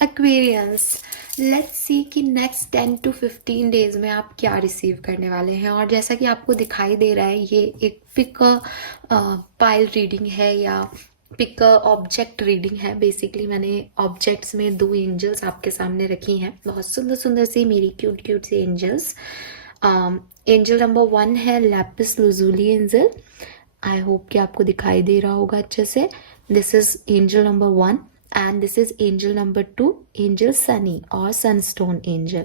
Aquarians, let's see कि next 10 to 15 days में आप क्या रिसीव करने वाले हैं। और जैसा कि आपको दिखाई दे रहा है, ये एक पिक पाइल रीडिंग है या पिक ऑब्जेक्ट रीडिंग है। बेसिकली मैंने ऑब्जेक्ट्स में 2 एंजल्स आपके सामने रखी हैं, बहुत सुंदर सुंदर सी मेरी क्यूट क्यूट सी एंजल्स। एंजल नंबर 1 है लैपिस लुजुली एंजल। आई होप कि आपको दिखाई दे रहा होगा अच्छे से। This is angel number 1 and this is angel number 2, angel Sunny और सनस्टोन एंजल।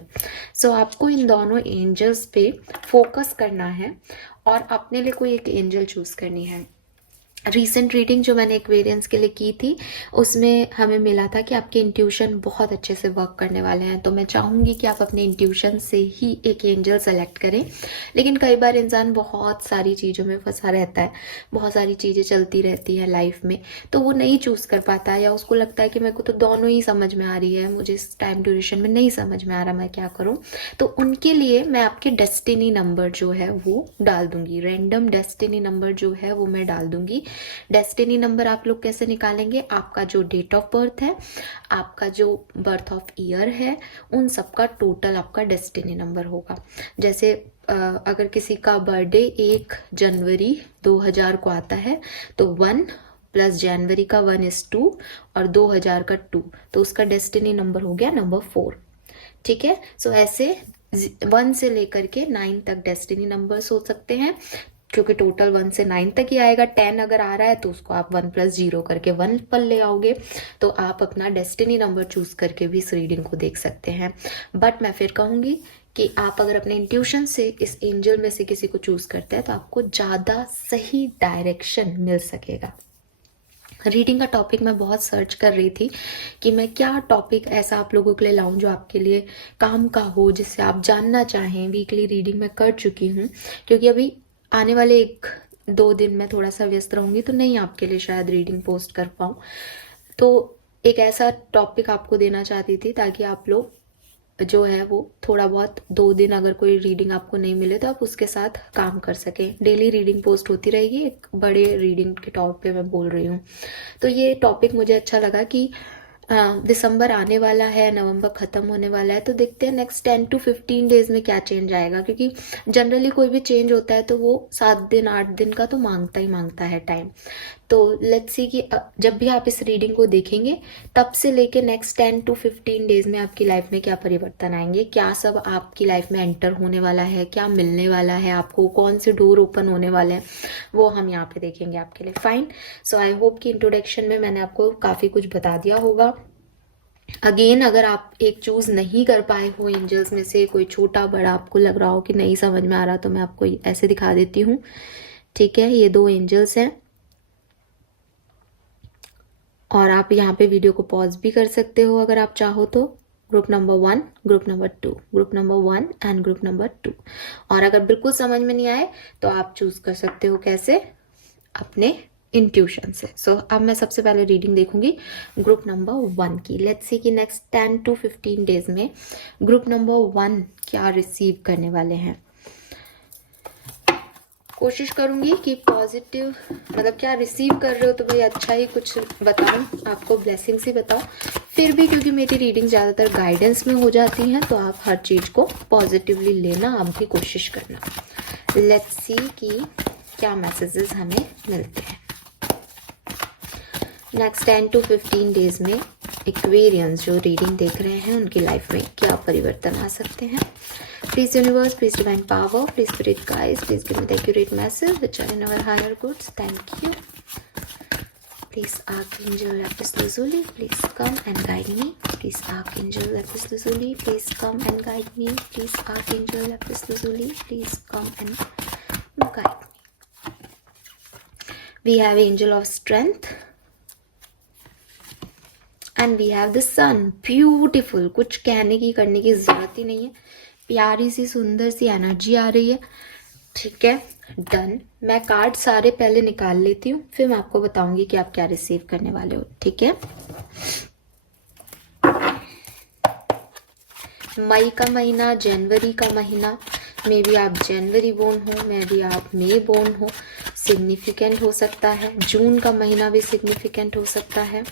सो आपको इन दोनों एंजल्स पे फोकस करना है और अपने लिए कोई एक एंजल चूज करनी है। रीसेंट रीडिंग जो मैंने एक्वेरियंस के लिए की थी उसमें हमें मिला था कि आपके इंट्यूशन बहुत अच्छे से वर्क करने वाले हैं। तो मैं चाहूँगी कि आप अपने इंट्यूशन से ही एक एंजल सेलेक्ट करें। लेकिन कई बार इंसान बहुत सारी चीज़ों में फंसा रहता है, बहुत सारी चीज़ें चलती रहती है लाइफ में, तो वो नहीं चूज़ कर पाता है या उसको लगता है कि मेरे को तो दोनों ही समझ में आ रही है, मुझे इस टाइम ड्यूरेशन में नहीं समझ में आ रहा, मैं क्या करूँ। तो उनके लिए मैं आपके डेस्टिनी नंबर जो है वो डाल दूंगी, रैंडम डेस्टिनी नंबर जो है वो मैं डाल दूंगी। डेस्टिनी नंबर आप लोग कैसे निकालेंगे, आपका जो डेट ऑफ बर्थ है, आपका जो बर्थ ऑफ ईयर है, उन सबका टोटल आपका डेस्टिनी नंबर होगा। जैसे अगर किसी का बर्थडे 1 जनवरी 2000 को आता है तो 1 प्लस जनवरी का 1 is 2 और 2000 का 2, तो उसका डेस्टिनी नंबर हो गया नंबर 4। ठीक है, सो ऐसे 1 से लेकर के 9 तक डेस्टिनी नंबर्स हो सकते हैं, क्योंकि टोटल 1 से 9 तक ही आएगा। 10 अगर आ रहा है तो उसको आप 1 + 0 करके 1 पर ले आओगे। तो आप अपना डेस्टिनी नंबर चूज करके भी इस रीडिंग को देख सकते हैं। बट मैं फिर कहूंगी कि आप अगर अपने इंट्यूशन से इस एंजल में से किसी को चूज करते हैं तो आपको ज्यादा सही डायरेक्शन मिल सकेगा। रीडिंग का टॉपिक मैं बहुत सर्च कर रही थी कि मैं क्या टॉपिक ऐसा आप लोगों के लिए लाऊं जो आपके लिए काम का हो, जिससे आप जानना चाहें। वीकली रीडिंग मैं कर चुकी हूँ, क्योंकि अभी आने वाले 1-2 दिन मैं थोड़ा सा व्यस्त रहूंगी तो नहीं आपके लिए शायद रीडिंग पोस्ट कर पाऊँ। तो एक ऐसा टॉपिक आपको देना चाहती थी ताकि आप लोग जो है वो थोड़ा बहुत 2 दिन अगर कोई रीडिंग आपको नहीं मिले तो आप उसके साथ काम कर सकें। डेली रीडिंग पोस्ट होती रहेगी, एक बड़े रीडिंग के टॉप पे मैं बोल रही हूँ। तो ये टॉपिक मुझे अच्छा लगा कि दिसंबर आने वाला है, नवंबर खत्म होने वाला है, तो देखते हैं नेक्स्ट 10 to 15 डेज में क्या चेंज आएगा। क्योंकि जनरली कोई भी चेंज होता है तो वो 7 दिन 8 दिन का तो मांगता ही मांगता है टाइम। तो लेट्स सी कि जब भी आप इस रीडिंग को देखेंगे तब से लेके नेक्स्ट 10 to 15 डेज में आपकी लाइफ में क्या परिवर्तन आएंगे, क्या सब आपकी लाइफ में एंटर होने वाला है, क्या मिलने वाला है आपको, कौन से डोर ओपन होने वाले हैं, वो हम यहाँ पे देखेंगे आपके लिए। फाइन, सो आई होप कि इंट्रोडक्शन में मैंने आपको काफ़ी कुछ बता दिया होगा। अगेन अगर आप एक चूज नहीं कर पाए हो एंजल्स में से, कोई छोटा बड़ा आपको लग रहा हो कि नहीं समझ में आ रहा, तो मैं आपको ऐसे दिखा देती हूँ। ठीक है, ये 2 एंजल्स हैं और आप यहाँ पे वीडियो को पॉज भी कर सकते हो अगर आप चाहो तो। Group number 1, group number 2, group number 1 and group number 2। और अगर बिल्कुल समझ में नहीं आए तो आप चूज कर सकते हो कैसे, अपने इंट्यूशन से। सो अब मैं सबसे पहले रीडिंग देखूंगी ग्रुप नंबर 1 की। लेट्स सी कि नेक्स्ट 10 to 15 डेज में ग्रुप नंबर 1 क्या रिसीव करने वाले हैं। कोशिश करूंगी कि पॉजिटिव, मतलब क्या रिसीव कर रहे हो तो भाई अच्छा ही कुछ बताऊं आपको, ब्लेसिंग्स ही बताऊं। फिर भी क्योंकि मेरी रीडिंग ज़्यादातर गाइडेंस में हो जाती हैं तो आप हर चीज़ को पॉजिटिवली लेना आप भी कोशिश करना। लेट्स सी कि क्या मैसेजेस हमें मिलते हैं नेक्स्ट 10 to 15 डेज में। एक्वेरियंस जो रीडिंग देख रहे हैं उनकी लाइफ में क्या परिवर्तन आ सकते हैं। Please universe, please divine power, please spirit guides, please give me the accurate message which are in our higher goods. Thank you. Please Archangel Lapis Lazuli, please come and guide me. Please Archangel Lapis Lazuli, please come and guide me. Please Archangel Lapis Lazuli, please come and guide me. We have Angel of Strength. And we have the Sun. Beautiful. कुछ कहने की करने की जरूरत ही नहीं है, प्यारी सी सुंदर सी एनर्जी आ रही है। ठीक है, डन। मैं कार्ड सारे पहले निकाल लेती हूँ, फिर मैं आपको बताऊंगी कि आप क्या रिसीव करने वाले हो। ठीक है, मई का महीना, जनवरी का महीना, मे भी आप जनवरी बोर्न हो, मे भी आप मई बोर्न हो, सिग्निफिकेंट हो सकता है। जून का महीना भी सिग्निफिकेंट हो सकता है।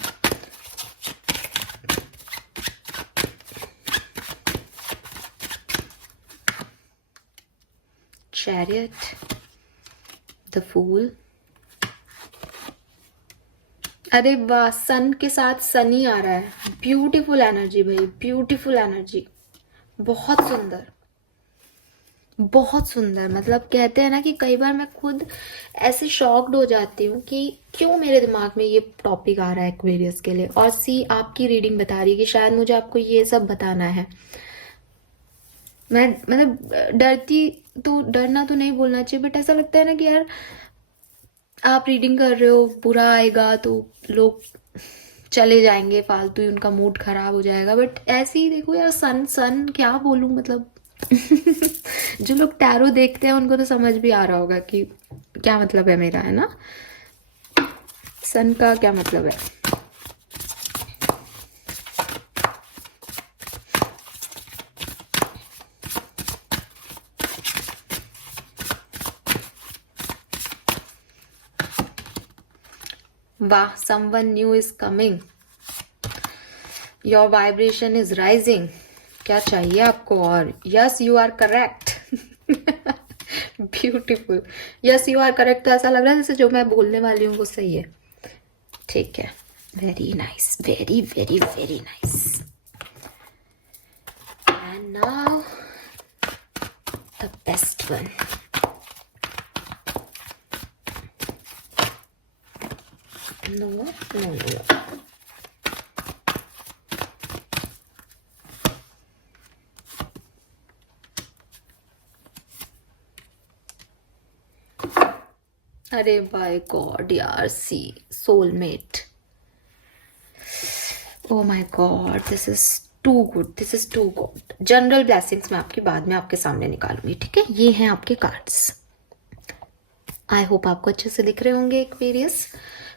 Chariot, the fool. अरे वाह, सन के साथ सनी आ रहा है। ब्यूटीफुल एनर्जी भाई, ब्यूटीफुल एनर्जी, बहुत सुंदर, बहुत सुंदर। मतलब कहते हैं ना कि कई बार मैं खुद ऐसे शॉक्ड हो जाती हूँ कि क्यों मेरे दिमाग में ये टॉपिक आ रहा है एक्वेरियस के लिए। और सी, आपकी रीडिंग बता रही है कि शायद मुझे आपको ये सब बताना है। मैं मतलब डरती, तो डरना तो नहीं बोलना चाहिए, बट ऐसा लगता है ना कि यार आप रीडिंग कर रहे हो, बुरा आएगा तो लोग चले जाएंगे फालतू ही, उनका मूड खराब हो जाएगा। बट ऐसे ही देखो यार, सन सन क्या बोलूं मतलब। जो लोग टैरो देखते हैं उनको तो समझ भी आ रहा होगा कि क्या मतलब है मेरा, है ना। सन का क्या मतलब है। वाह, someone new is coming, your vibration is rising. क्या चाहिए आपको? और yes, you are correct. Beautiful, yes you are correct. तो ऐसा लग रहा है जैसे जो मैं बोलने वाली हूँ वो सही है। ठीक है, very nice, very very very nice. And now the best one. No no no, अरे बाय गॉड यार, see, soulmate. Oh my god, this is too good, this is too good. General blessings मैं आपकी बाद में आपके सामने निकालूंगी, ठीक है। ये हैं आपके कार्ड्स। आई होप आपको अच्छे से दिख रहे होंगे एक्वेरियस।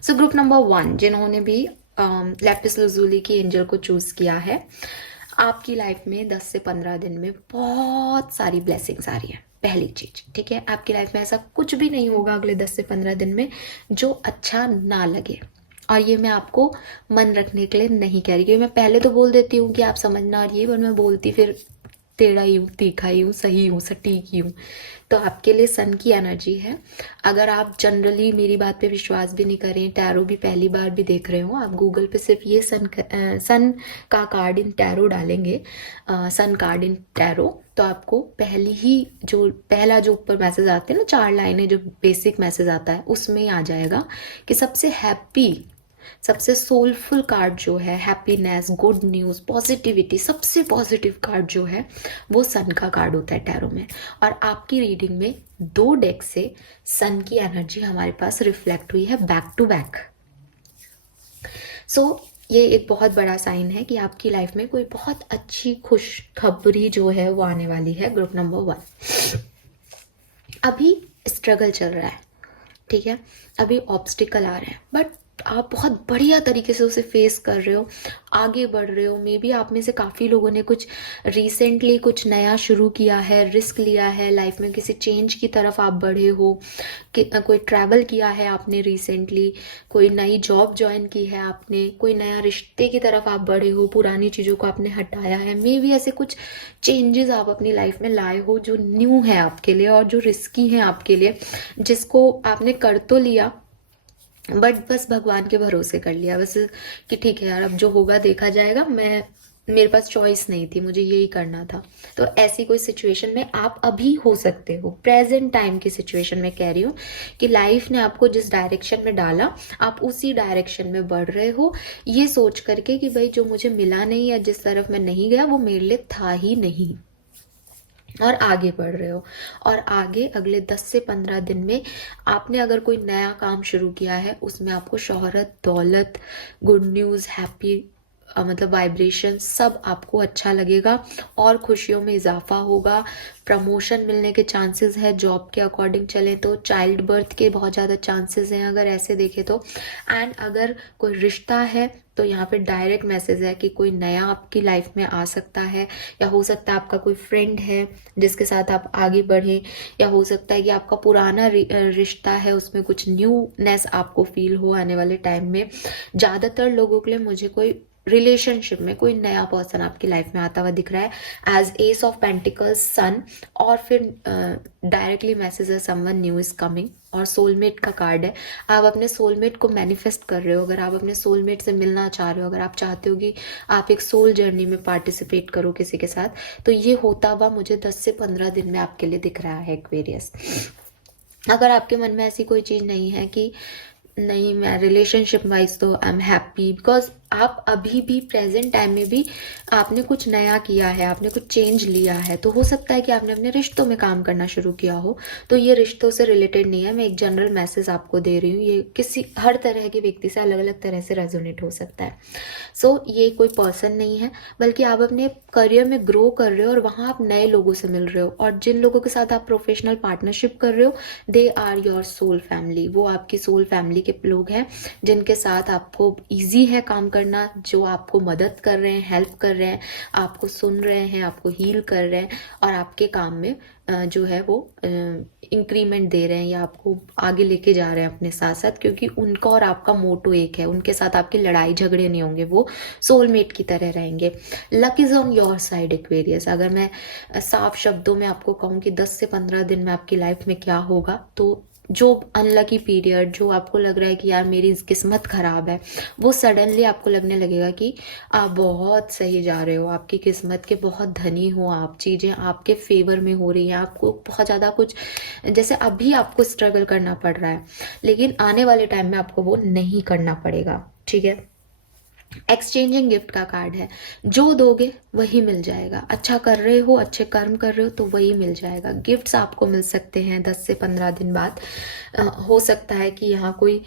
सो ग्रुप नंबर 1 जिन्होंने भी लैपिस लजुली की एंजल को चूज किया है, आपकी लाइफ में 10 से 15 दिन में बहुत सारी ब्लेसिंग्स आ रही है। पहली चीज, ठीक है, आपकी लाइफ में ऐसा कुछ भी नहीं होगा अगले 10 से 15 दिन में जो अच्छा ना लगे। और ये मैं आपको मन रखने के लिए नहीं कह रही, क्योंकि मैं पहले तो बोल देती हूँ कि आप समझना, और ये पर मैं बोलती फिर टेढ़ा ही हूँ, तीखा ही हूँ, सही हूँ, सटीक ही हूँ। तो आपके लिए सन की एनर्जी है। अगर आप जनरली मेरी बात पे विश्वास भी नहीं करें, टैरो भी पहली बार भी देख रहे हो, आप गूगल पे सिर्फ ये सन का कार्ड इन टैरो डालेंगे, सन कार्ड इन टैरो, तो आपको पहला जो ऊपर मैसेज आते हैं ना, 4 लाइनें जो बेसिक मैसेज आता है, उसमें ही आ जाएगा कि सबसे हैप्पी, सबसे सोलफुल कार्ड जो है, हैप्पीनेस, गुड न्यूज़, पॉजिटिविटी, सबसे पॉजिटिव कार्ड जो है वो सन का कार्ड होता है टैरो में। और आपकी रीडिंग में 2 डेक से सन की एनर्जी हमारे पास रिफ्लेक्ट हुई है बैक टू बैक। सो ये एक बहुत बड़ा साइन है कि आपकी लाइफ में कोई बहुत अच्छी खुशखबरी जो है वो आने वाली है। ग्रुप नंबर 1, अभी स्ट्रगल चल रहा है, ठीक है, अभी ऑब्स्टिकल आ रहे हैं, बट आप बहुत बढ़िया तरीके से उसे फेस कर रहे हो, आगे बढ़ रहे हो। मे बी आप में से काफ़ी लोगों ने कुछ रिसेंटली कुछ नया शुरू किया है, रिस्क लिया है लाइफ में, किसी चेंज की तरफ आप बढ़े हो, कि कोई ट्रैवल किया है आपने रिसेंटली, कोई नई जॉब ज्वाइन की है आपने, कोई नया रिश्ते की तरफ आप बढ़े हो, पुरानी चीज़ों को आपने हटाया है। मे बी ऐसे कुछ चेंजेस आप अपनी लाइफ में लाए हो जो न्यू है आपके लिए और जो रिस्की है आपके लिए, जिसको आपने कर तो लिया बट बस भगवान के भरोसे कर लिया, बस कि ठीक है यार अब जो होगा देखा जाएगा, मेरे पास चॉइस नहीं थी, मुझे यही करना था। तो ऐसी कोई सिचुएशन में आप अभी हो सकते हो, प्रेजेंट टाइम की सिचुएशन में कह रही हूँ कि लाइफ ने आपको जिस डायरेक्शन में डाला आप उसी डायरेक्शन में बढ़ रहे हो, ये सोच करके कि भाई जो मुझे मिला नहीं या जिस तरफ मैं नहीं गया वो मेरे लिए था ही नहीं, और आगे बढ़ रहे हो। और आगे अगले 10 से 15 दिन में आपने अगर कोई नया काम शुरू किया है, उसमें आपको शोहरत, दौलत, गुड न्यूज़, हैप्पी मतलब वाइब्रेशन सब आपको अच्छा लगेगा और खुशियों में इजाफा होगा। प्रमोशन मिलने के चांसेस है, जॉब के अकॉर्डिंग चले तो चाइल्ड बर्थ के बहुत ज़्यादा चांसेस हैं अगर ऐसे देखें तो। एंड अगर कोई रिश्ता है तो यहाँ पे डायरेक्ट मैसेज है कि कोई नया आपकी लाइफ में आ सकता है, या हो सकता है आपका कोई फ्रेंड है जिसके साथ आप आगे बढ़ें, या हो सकता है कि आपका पुराना रिश्ता है उसमें कुछ न्यूनेस आपको फील हो आने वाले टाइम में। ज़्यादातर लोगों के लिए मुझे कोई रिलेशनशिप में कोई नया पर्सन आपकी लाइफ में आता हुआ दिख रहा है एज एस ऑफ पेंटिकल्स सन, और फिर डायरेक्टली मैसेज है समवन न्यू इज कमिंग, और सोलमेट का कार्ड है। आप अपने सोलमेट को मैनिफेस्ट कर रहे हो। अगर आप अपने सोलमेट से मिलना चाह रहे हो, अगर आप चाहते हो कि आप एक सोल जर्नी में पार्टिसिपेट करो किसी के साथ, तो ये होता हुआ मुझे 10 से 15 दिन में आपके लिए दिख रहा है एक्वेरियस। अगर आपके मन में ऐसी कोई चीज़ नहीं है कि नहीं मैं रिलेशनशिप वाइज तो आई एम हैप्पी, बिकॉज आप अभी भी प्रेजेंट टाइम में भी आपने कुछ नया किया है, आपने कुछ चेंज लिया है, तो हो सकता है कि आपने अपने रिश्तों में काम करना शुरू किया हो। तो ये रिश्तों से रिलेटेड नहीं है, मैं एक जनरल मैसेज आपको दे रही हूँ। ये किसी हर तरह के व्यक्ति से अलग अलग तरह से रेजोनेट हो सकता है। सो ये कोई पर्सन नहीं है, बल्कि आप अपने करियर में ग्रो कर रहे हो और वहाँ आप नए लोगों से मिल रहे हो, और जिन लोगों के साथ आप प्रोफेशनल पार्टनरशिप कर रहे हो they are your soul family. वो आपकी सोल फैमिली के लोग हैं जिनके साथ आपको ईजी है काम करना, जो आपको मदद कर रहे हैं, हेल्प कर रहे हैं, आपको सुन रहे हैं, आपको हील कर रहे हैं, और आपके काम में जो है वो इंक्रीमेंट दे रहे हैं या आपको आगे लेके जा रहे हैं अपने साथ साथ, क्योंकि उनका और आपका मोटो एक है। उनके साथ आपकी लड़ाई झगड़े नहीं होंगे, वो सोलमेट की तरह रहेंगे। Luck is on your side Aquarius. अगर मैं साफ शब्दों में आपको कहूँ कि 10 से 15 दिन में आपकी लाइफ में क्या होगा, तो जो अनलकी पीरियड, जो आपको लग रहा है कि यार मेरी किस्मत खराब है, वो सडनली आपको लगने लगेगा कि आप बहुत सही जा रहे हो, आपकी किस्मत के बहुत धनी हो आप, चीज़ें आपके फेवर में हो रही हैं, आपको बहुत ज़्यादा कुछ, जैसे अभी आपको स्ट्रगल करना पड़ रहा है, लेकिन आने वाले टाइम में आपको वो नहीं करना पड़ेगा। ठीक है। एक्सचेंजिंग गिफ्ट का कार्ड है, जो दोगे वही मिल जाएगा। अच्छा कर रहे हो, अच्छे कर्म कर रहे हो, तो वही मिल जाएगा। गिफ्ट्स आपको मिल सकते हैं 10 से 15 दिन बाद। हो सकता है कि यहाँ कोई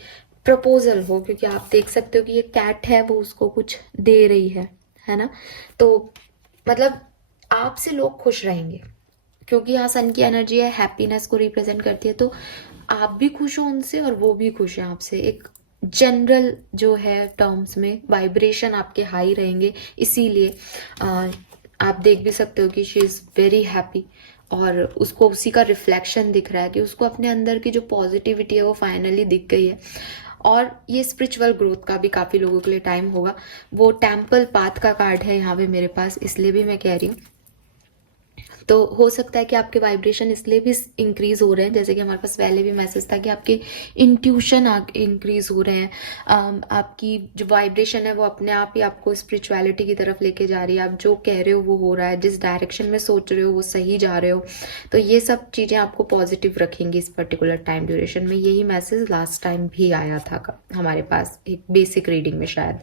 प्रपोजल हो, क्योंकि आप देख सकते हो कि ये कैट है वो उसको कुछ दे रही है ना। तो मतलब आपसे लोग खुश रहेंगे, क्योंकि यहाँ सन की एनर्जी है, हैप्पीनेस को रिप्रेजेंट करती है। तो आप भी खुश हो उनसे और वो भी खुश हैं आपसे। एक जनरल जो है टर्म्स में वाइब्रेशन आपके हाई रहेंगे, इसीलिए आप देख भी सकते हो कि शी इज़ वेरी हैप्पी, और उसको उसी का रिफ्लेक्शन दिख रहा है कि उसको अपने अंदर की जो पॉजिटिविटी है वो फाइनली दिख गई है। और ये स्पिरिचुअल ग्रोथ का भी काफ़ी लोगों के लिए टाइम होगा। वो टेम्पल पाथ का कार्ड है यहाँ पे मेरे पास, इसलिए भी मैं कह रही हूँ। तो हो सकता है कि आपके वाइब्रेशन इसलिए भी इंक्रीज हो रहे हैं, जैसे कि हमारे पास पहले भी मैसेज था कि आपके इंट्यूशन इंक्रीज हो रहे हैं। आपकी जो वाइब्रेशन है वो अपने आप ही आपको स्पिरिचुअलिटी की तरफ लेके जा रही है। आप जो कह रहे हो वो हो रहा है, जिस डायरेक्शन में सोच रहे हो वो सही जा रहे हो। तो ये सब चीज़ें आपको पॉजिटिव रखेंगी इस पर्टिकुलर टाइम ड्यूरेशन में। यही मैसेज लास्ट टाइम भी आया था हमारे पास एक बेसिक रीडिंग में शायद।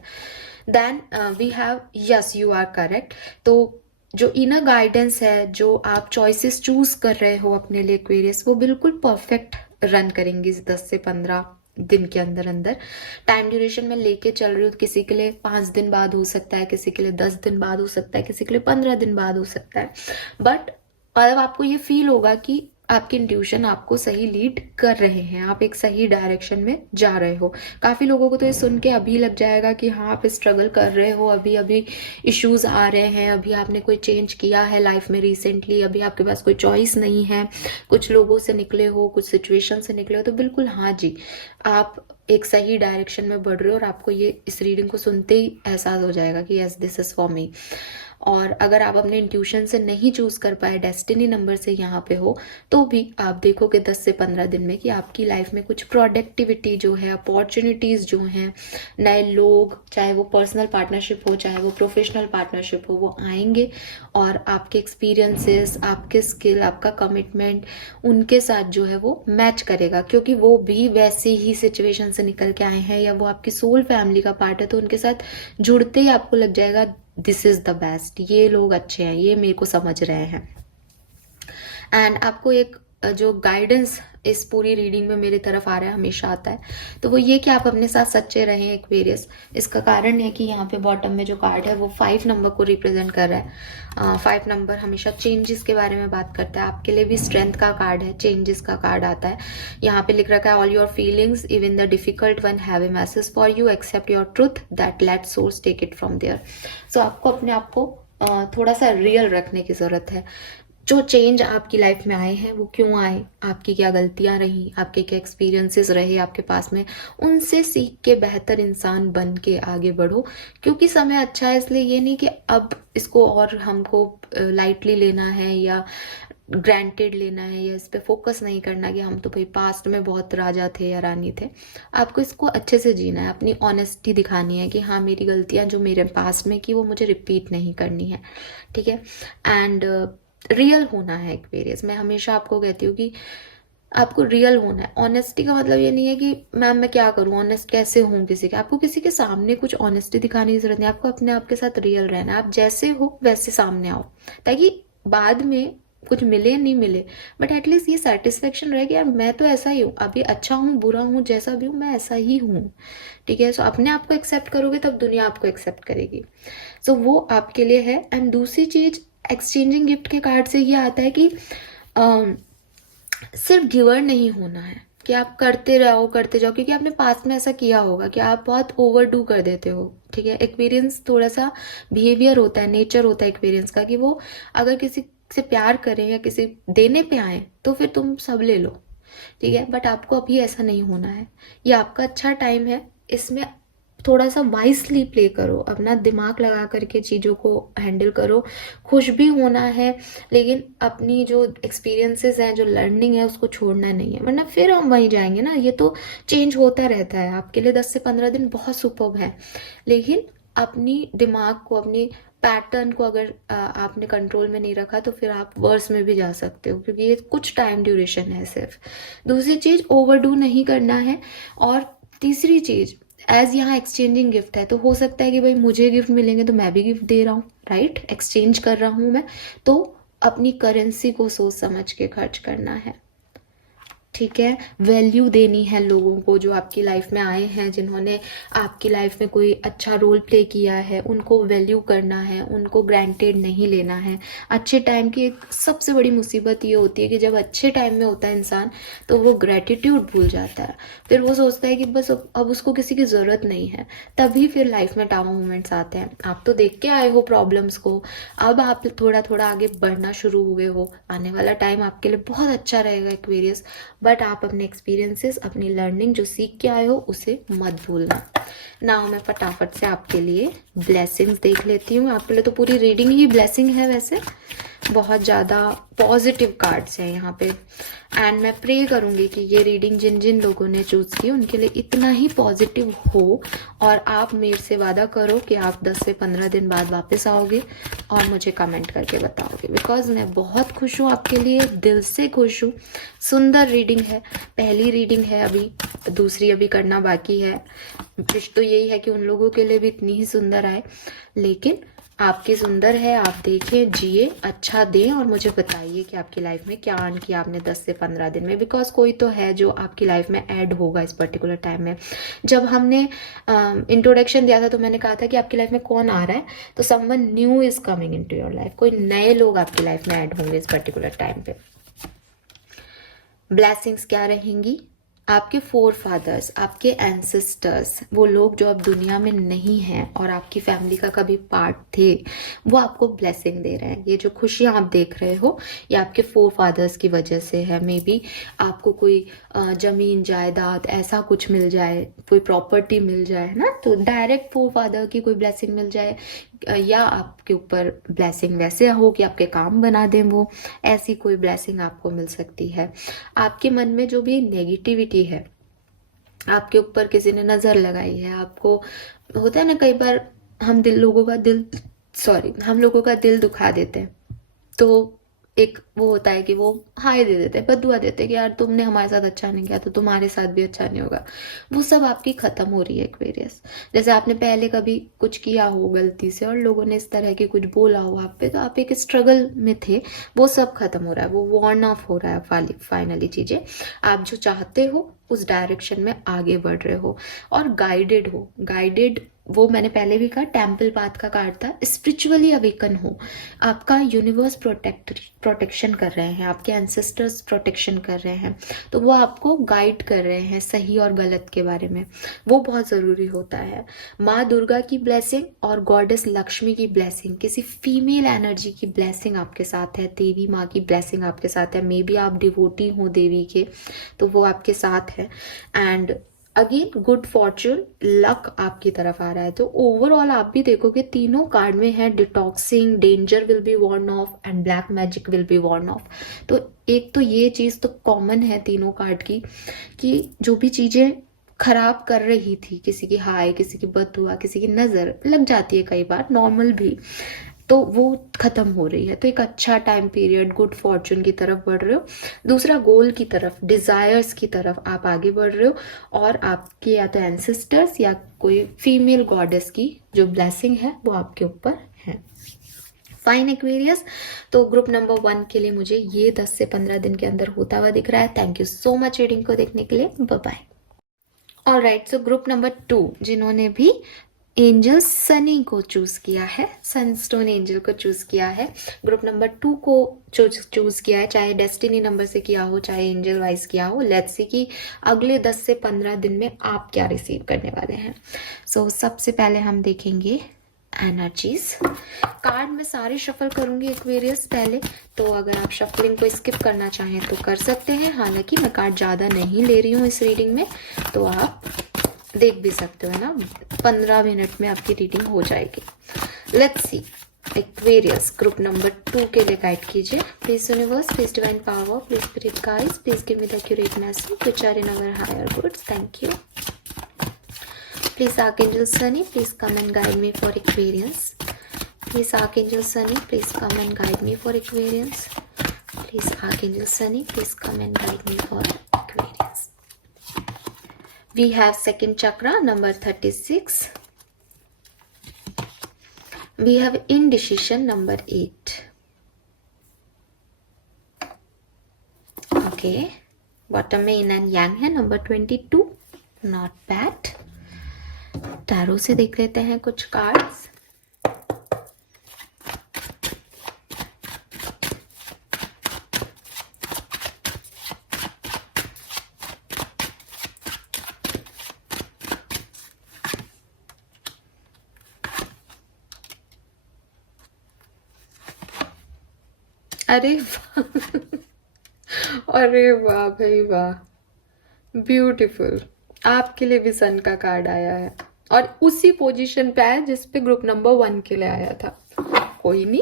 Then we have, yes you are correct. तो जो इनर गाइडेंस है, जो आप चॉइसेस चूज कर रहे हो अपने लिए एक्वेरियस, वो बिल्कुल परफेक्ट रन करेंगी इस 10 से 15 दिन के अंदर अंदर। टाइम ड्यूरेशन में लेके चल रही हूँ, किसी के लिए 5 दिन बाद हो सकता है, किसी के लिए 10 दिन बाद हो सकता है, किसी के लिए 15 दिन बाद हो सकता है। बट अब आपको ये फील होगा कि आपकी इंट्यूशन आपको सही लीड कर रहे हैं, आप एक सही डायरेक्शन में जा रहे हो। काफ़ी लोगों को तो ये सुन के अभी लग जाएगा कि हाँ आप स्ट्रगल कर रहे हो, अभी अभी इश्यूज आ रहे हैं, अभी आपने कोई चेंज किया है लाइफ में रिसेंटली, अभी आपके पास कोई चॉइस नहीं है, कुछ लोगों से निकले हो, कुछ सिचुएशन से निकले हो। तो बिल्कुल हाँ जी, आप एक सही डायरेक्शन में बढ़ रहे हो, और आपको ये इस रीडिंग को सुनते ही एहसास हो जाएगा कि yes this is for me. और अगर आप अपने इंट्यूशन से नहीं चूज कर पाए, डेस्टिनी नंबर से यहाँ पे हो, तो भी आप देखोगे 10 से 15 दिन में कि आपकी लाइफ में कुछ प्रोडक्टिविटी जो है, अपॉर्चुनिटीज जो हैं, नए लोग, चाहे वो पर्सनल पार्टनरशिप हो चाहे वो प्रोफेशनल पार्टनरशिप हो, वो आएंगे और आपके एक्सपीरियंसेस, आपके स्किल, आपका कमिटमेंट उनके साथ जो है वो मैच करेगा, क्योंकि वो भी वैसे ही सिचुएशन से निकल के आए हैं या वो आपकी सोल फैमिली का पार्ट है। तो उनके साथ जुड़ते ही आपको लग जाएगा दिस इज द बेस्ट, ये लोग अच्छे हैं, ये मेरे को समझ रहे हैं। एंड आपको एक जो गाइडेंस इस पूरी रीडिंग में मेरी तरफ आ रहा है, हमेशा आता है, तो वो ये कि आप अपने साथ सच्चे रहें एक्वेरियस। इसका कारण है कि यहाँ पे बॉटम में जो कार्ड है वो 5 नंबर को रिप्रेजेंट कर रहा है। 5 नंबर हमेशा चेंजेस के बारे में बात करता है। आपके लिए भी स्ट्रेंथ का कार्ड है, चेंजेस का कार्ड आता है। यहाँ पे लिख रखा है all your feelings even the difficult one have a message for you, accept your truth that let source take it from there. So आपको अपने आप को थोड़ा सा रियल रखने की जरूरत है। जो चेंज आपकी लाइफ में आए हैं वो क्यों आए, आपकी क्या गलतियां रही, आपके क्या एक्सपीरियंसेस रहे आपके पास में, उनसे सीख के बेहतर इंसान बन के आगे बढ़ो। क्योंकि समय अच्छा है, इसलिए ये नहीं कि अब इसको और हमको लाइटली लेना है या ग्रांटेड लेना है या इस पे फोकस नहीं करना कि हम तो भाई पास्ट में बहुत राजा थे या रानी थे। आपको इसको अच्छे से जीना है, अपनी ऑनेस्टी दिखानी है कि हाँ मेरी गलतियां जो मेरे पास्ट में की वो मुझे रिपीट नहीं करनी है, ठीक है। एंड रियल होना है एक्वेरियस। मैं हमेशा आपको कहती हूँ कि आपको रियल होना है। ऑनेस्टी का मतलब ये नहीं है कि मैम मैं क्या करूँ, ऑनेस्ट कैसे हूँ किसी के, आपको किसी के सामने कुछ ऑनेस्टी दिखाने की जरूरत नहीं, आपको अपने आप के साथ रियल रहना है। आप जैसे हो वैसे सामने आओ, ताकि बाद में कुछ मिले नहीं मिले बट एटलीस्ट ये सेटिस्फेक्शन रहे कि यार मैं तो ऐसा ही हूँ, अभी अच्छा हूँ बुरा हूँ जैसा भी हूँ मैं ऐसा ही हूँ, ठीक है। सो अपने आप को एक्सेप्ट करोगे तब दुनिया आपको एक्सेप्ट करेगी। सो वो आपके लिए है। एंड दूसरी चीज, एक्सचेंजिंग गिफ्ट के कार्ड से ये आता है कि सिर्फ गिवर नहीं होना है कि आप करते रहो करते जाओ, क्योंकि आपने पास्ट में ऐसा किया होगा कि आप बहुत ओवर डू कर देते हो, ठीक है। एक्सपीरियंस थोड़ा सा बिहेवियर होता है, नेचर होता है एक्सपीरियंस का, कि वो अगर किसी से प्यार करें या किसी देने पे आए तो फिर तुम सब ले लो, ठीक है। बट आपको अभी ऐसा नहीं होना है, ये आपका अच्छा टाइम है, इसमें थोड़ा सा वाइसली प्ले करो, अपना दिमाग लगा करके चीज़ों को हैंडल करो। खुश भी होना है, लेकिन अपनी जो एक्सपीरियंसेस हैं, जो लर्निंग है, उसको छोड़ना नहीं है, वरना फिर हम वहीं जाएंगे ना। ये तो चेंज होता रहता है, आपके लिए 10 से 15 दिन बहुत सुपर्ब है, लेकिन अपनी दिमाग को, अपनी पैटर्न को अगर आपने कंट्रोल में नहीं रखा तो फिर आप वर्स में भी जा सकते हो, क्योंकि ये कुछ टाइम ड्यूरेशन है सिर्फ। दूसरी चीज, ओवरडू नहीं करना है। और तीसरी चीज, एज यहाँ एक्सचेंजिंग गिफ्ट है तो हो सकता है कि भाई मुझे गिफ्ट मिलेंगे तो मैं भी गिफ्ट दे रहा हूँ, राइट, एक्सचेंज कर रहा हूँ मैं, तो अपनी करेंसी को सोच समझ के खर्च करना है, ठीक है। वैल्यू देनी है लोगों को जो आपकी लाइफ में आए हैं, जिन्होंने आपकी लाइफ में कोई अच्छा रोल प्ले किया है, उनको वैल्यू करना है, उनको ग्रांटेड नहीं लेना है। अच्छे टाइम की एक सबसे बड़ी मुसीबत ये होती है कि जब अच्छे टाइम में होता है इंसान तो वो ग्रेटिट्यूड भूल जाता है, फिर वो सोचता है कि बस अब उसको किसी की ज़रूरत नहीं है, तभी फिर लाइफ में टावा मोमेंट्स आते हैं। आप तो देख के आए हो प्रॉब्लम्स को, अब आप थोड़ा थोड़ा आगे बढ़ना शुरू हुए हो, आने वाला टाइम आपके लिए बहुत अच्छा रहेगा एक्वेरियस। बट आप अपने एक्सपीरियंसेस, अपनी लर्निंग जो सीख के आए हो उसे मत भूलना ना। मैं फटाफट से आपके लिए ब्लेसिंग्स देख लेती हूँ। आपके लिए तो पूरी रीडिंग ही ब्लेसिंग है, वैसे बहुत ज़्यादा पॉजिटिव कार्ड्स हैं यहाँ पे। एंड मैं प्रे करूँगी कि ये रीडिंग जिन जिन लोगों ने चूज़ की उनके लिए इतना ही पॉजिटिव हो, और आप मेरे से वादा करो कि आप 10 से 15 दिन बाद वापस आओगे और मुझे कमेंट करके बताओगे, बिकॉज मैं बहुत खुश हूँ आपके लिए, दिल से खुश हूँ। सुंदर रीडिंग है, पहली रीडिंग है, अभी दूसरी अभी करना बाकी है। विश तो यही है कि उन लोगों के लिए भी इतनी ही सुंदर आए, लेकिन आपकी सुंदर है, आप देखें, जिए, अच्छा दें और मुझे बताइए कि आपकी लाइफ में क्या अर्न किया आपने 10 से 15 दिन में, बिकॉज कोई तो है जो आपकी लाइफ में ऐड होगा इस पर्टिकुलर टाइम में। जब हमने इंट्रोडक्शन दिया था तो मैंने कहा था कि आपकी लाइफ में कौन आ रहा है, तो someone new is coming into your life, कोई नए लोग आपकी लाइफ में ऐड होंगे इस पर्टिकुलर टाइम पे। ब्लेसिंग्स क्या रहेंगी, आपके फोर फादर्स, आपके एंसेस्टर्स, वो लोग जो अब दुनिया में नहीं हैं और आपकी फैमिली का कभी पार्ट थे, वो आपको ब्लेसिंग दे रहे हैं। ये जो खुशियाँ आप देख रहे हो ये आपके फोर फादर्स की वजह से है। मे बी आपको कोई ज़मीन जायदाद ऐसा कुछ मिल जाए, कोई प्रॉपर्टी मिल जाए ना, तो डायरेक्ट फोर फादर की कोई ब्लेसिंग मिल जाए, या आपके ऊपर ब्लेसिंग वैसे हो कि आपके काम बना दें वो, ऐसी कोई ब्लेसिंग आपको मिल सकती है। आपके मन में जो भी नेगेटिविटी है, आपके ऊपर किसी ने नज़र लगाई है, आपको होता है ना कई बार हम हम लोगों का दिल दुखा देते हैं, तो एक वो होता है कि वो हाय दे देते हैं, बदुआ देते हैं कि यार तुमने हमारे साथ अच्छा नहीं किया तो तुम्हारे साथ भी अच्छा नहीं होगा। वो सब आपकी खत्म हो रही है एक्वेरियस। जैसे आपने पहले कभी कुछ किया हो गलती से और लोगों ने इस तरह की कुछ बोला हो आप पे, तो आप एक स्ट्रगल में थे, वो सब खत्म हो रहा है, वो वॉर्न ऑफ हो रहा है फाइनली। चीजें आप जो चाहते हो उस डायरेक्शन में आगे बढ़ रहे हो और गाइडेड हो। गाइडेड वो मैंने पहले भी कहा, टेम्पल पाथ का कार्ड था। स्पिरिचुअली अवेकन हो, आपका यूनिवर्स प्रोटेक्शन कर रहे हैं, आपके एंसेस्टर्स प्रोटेक्शन कर रहे हैं, तो वो आपको गाइड कर रहे हैं सही और गलत के बारे में, वो बहुत ज़रूरी होता है। माँ दुर्गा की ब्लेसिंग और गॉडेस लक्ष्मी की ब्लेसिंग, किसी फीमेल एनर्जी की ब्लेसिंग आपके साथ है, देवी माँ की ब्लेसिंग आपके साथ है। मे बी आप डिवोटी हो देवी के, तो वो आपके साथ है। And again good Fortune, luck आपकी तरफ आ रहा है। तो ओवरऑल आप भी देखोगे तीनों कार्ड में है detoxing, danger will be Warne of and black magic will be Warne of. तो एक तो ये चीज तो कॉमन है तीनों कार्ड की, कि जो भी चीजें खराब कर रही थी, किसी की हाय, किसी की बददुआ, किसी की नजर लग जाती है कई बार, नॉर्मल भी, तो वो खत्म हो रही है। तो एक अच्छा टाइम पीरियड, गुड फॉर्चून की तरफ बढ़ रहे हो। दूसरा, गोल की तरफ, डिजायर्स की तरफ आप आगे बढ़ रहे हो, और आपके या तो एंसेस्टर्स या कोई फीमेल गॉडेस की जो ब्लेसिंग है वो आपके ऊपर है। फाइन एक्वेरियस, तो ग्रुप नंबर 1 के लिए मुझे ये 10 से 15 दिन के अंदर होता हुआ दिख रहा है। Thank you so much reading को देखने के लिए, bye bye. Alright, so group number 2 जिन्होंने भी एंजल सनी को चूज किया है, सनस्टोन एंजल को चूज किया है, ग्रुप नंबर 2 को चूज किया है, चाहे डेस्टिनी नंबर से किया हो चाहे एंजल वाइज किया हो। लेट्स सी कि अगले 10 से 15 दिन में आप क्या रिसीव करने वाले हैं। सो सबसे पहले हम देखेंगे एनर्जीज कार्ड। में सारे शफल करूंगी एक्वेरियस पहले, तो अगर आप शफलिंग को स्किप करना चाहें तो कर सकते हैं। हालांकि मैं कार्ड ज़्यादा नहीं ले रही हूँ इस रीडिंग में, तो आप देख भी सकते हो ना, 15 मिनट में आपकी रीडिंग हो जाएगी। Let's see Aquarius group number 2 के लिए गाइड कीजिए। Please universe, please divine power, please spirit guides, please give me the accurate message which are in our higher goods. Thank you. Please Archangel Sunny, please come and guide me for Aquarius. Please Archangel Sunny, please come and guide me for Aquarius. Please Archangel Sunny, please come and guide me for Aquarius. We have second chakra, number 36. We have indecision, number 8. Okay. Bottom में yin and yang है, number 22. Not bad. Tarot से देख लेते हैं कुछ cards. अरे वाह अरे वाह भाई वाह, ब्यूटीफुल। आपके लिए भी सन का कार्ड आया है और उसी पोजीशन पे आया जिस पे ग्रुप नंबर 1 के लिए आया था। कोई नहीं,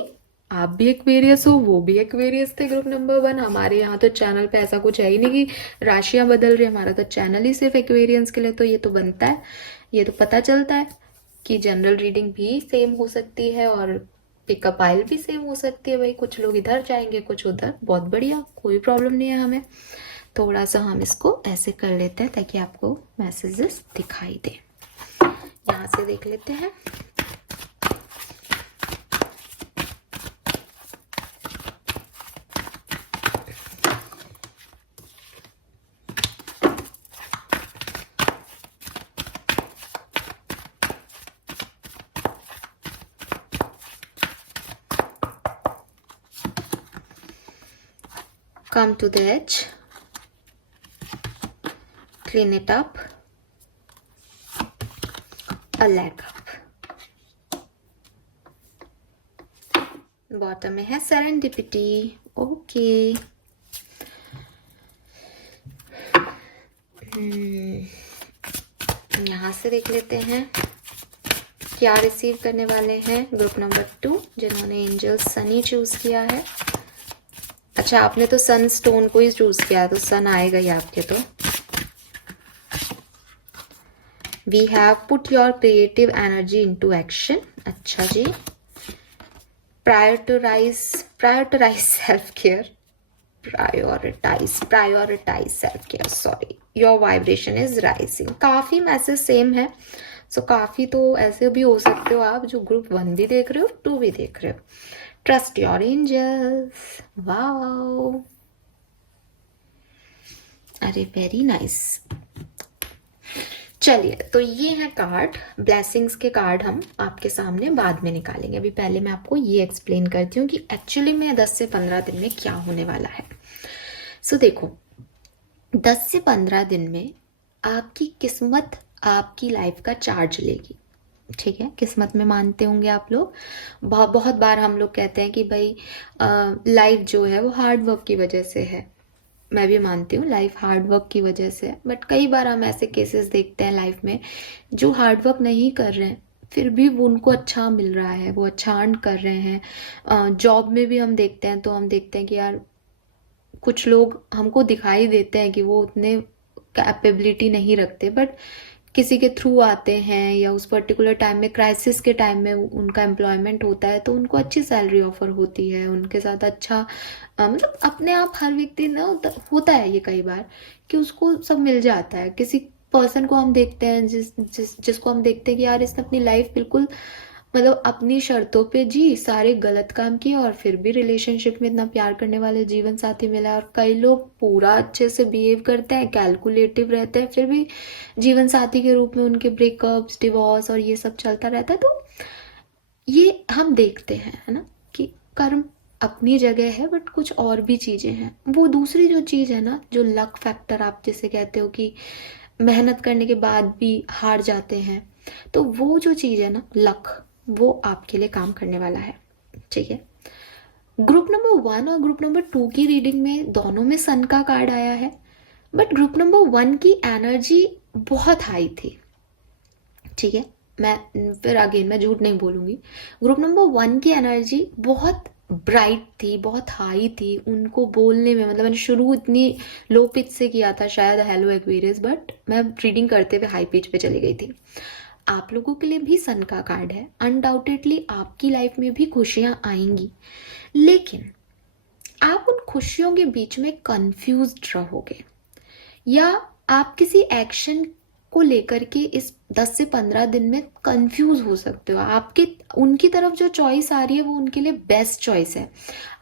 आप भी एक्वेरियस हो, वो भी एक्वेरियस थे ग्रुप नंबर 1। हमारे यहाँ तो चैनल पे ऐसा कुछ है ही नहीं कि राशियां बदल रही, हमारा तो चैनल ही सिर्फ एक्वेरियंस के लिए। तो ये तो बनता है, ये तो पता चलता है कि जनरल रीडिंग भी सेम हो सकती है और पिकअप आइल भी सेम हो सकती है। भाई कुछ लोग इधर जाएंगे, कुछ उधर, बहुत बढ़िया, कोई प्रॉब्लम नहीं है हमें। थोड़ा सा हम इसको ऐसे कर लेते हैं ताकि आपको मैसेजेस दिखाई दे। यहाँ से देख लेते हैं। Come to the edge, clean it up, a leg up. Bottom में है सेरेंडिपिटी। ओके, यहाँ से देख लेते हैं क्या रिसीव करने वाले हैं ग्रुप नंबर 2 जिन्होंने एंजल सनी चूज किया है। अच्छा, आपने तो सन स्टोन को ही चूज किया, तो सन आएगा ही आपके। तो we have put your creative energy into action. अच्छा जी। Prioritize self care, prioritize self care, sorry, your vibration is rising. काफी मैसेज सेम है, सो काफी तो ऐसे भी हो सकते हो आप जो ग्रुप 1 भी देख रहे हो, 2 भी देख रहे हो। Trust your angels. वाओ, अरे वेरी नाइस। चलिए, तो ये है कार्ड, ब्लेसिंग्स के कार्ड हम आपके सामने बाद में निकालेंगे। अभी पहले मैं आपको ये एक्सप्लेन करती हूँ कि एक्चुअली में 10 से 15 दिन में क्या होने वाला है। सो देखो, 10 से 15 दिन में आपकी किस्मत आपकी लाइफ का चार्ज लेगी। ठीक है, किस्मत में मानते होंगे आप लोग। बहुत बार हम लोग कहते हैं कि भाई लाइफ जो है वो हार्ड वर्क की वजह से है। मैं भी मानती हूँ लाइफ हार्ड वर्क की वजह से है, बट कई बार हम ऐसे केसेस देखते हैं लाइफ में जो हार्ड वर्क नहीं कर रहे हैं फिर भी वो उनको अच्छा मिल रहा है, वो अच्छा अर्न कर रहे हैं। जॉब में भी हम देखते हैं तो हम देखते हैं कि यार कुछ लोग हमको दिखाई देते हैं कि वो उतने कैपेबिलिटी नहीं रखते, बट किसी के थ्रू आते हैं या उस पर्टिकुलर टाइम में, क्राइसिस के टाइम में उनका एम्प्लॉयमेंट होता है तो उनको अच्छी सैलरी ऑफर होती है, उनके साथ अच्छा मतलब अपने आप हर व्यक्ति ना होता है ये कई बार कि उसको सब मिल जाता है। किसी पर्सन को हम देखते हैं जिसको हम देखते हैं कि यार इसने अपनी लाइफ बिल्कुल मतलब अपनी शर्तों पे जी सारे गलत काम किए और फिर भी रिलेशनशिप में इतना प्यार करने वाले जीवन साथी मिला। और कई लोग पूरा अच्छे से बिहेव करते हैं, कैलकुलेटिव रहते हैं, फिर भी जीवन साथी के रूप में उनके ब्रेकअप्स, डिवोर्स और ये सब चलता रहता है। तो ये हम देखते हैं, है ना, कि कर्म अपनी जगह है बट कुछ और भी चीज़ें हैं। वो दूसरी जो चीज़ है ना, जो लक फैक्टर आप जैसे कहते हो कि मेहनत करने के बाद भी हार जाते हैं, तो वो जो चीज़ है ना लक, वो आपके लिए काम करने वाला है। ठीक है, ग्रुप नंबर 1 और ग्रुप नंबर 2 की रीडिंग में दोनों में सन का कार्ड आया है, बट ग्रुप नंबर 1 की एनर्जी बहुत हाई थी। ठीक है, मैं फिर अगेन मैं झूठ नहीं बोलूँगी, ग्रुप नंबर 1 की एनर्जी बहुत ब्राइट थी, बहुत हाई थी। उनको बोलने में मतलब मैंने शुरू इतनी लो पिच से किया था शायद हेलो एक्वेरियस, बट मैं रीडिंग करते हुए हाई पिच पे चली गई थी। आप लोगों के लिए भी सन का कार्ड है, अनडाउटेडली आपकी लाइफ में भी खुशियाँ आएंगी, लेकिन आप उन खुशियों के बीच में कंफ्यूज्ड रहोगे या आप किसी एक्शन को लेकर के इस 10 से 15 दिन में कंफ्यूज हो सकते हो। आपके उनकी तरफ जो चॉइस आ रही है वो उनके लिए बेस्ट चॉइस है,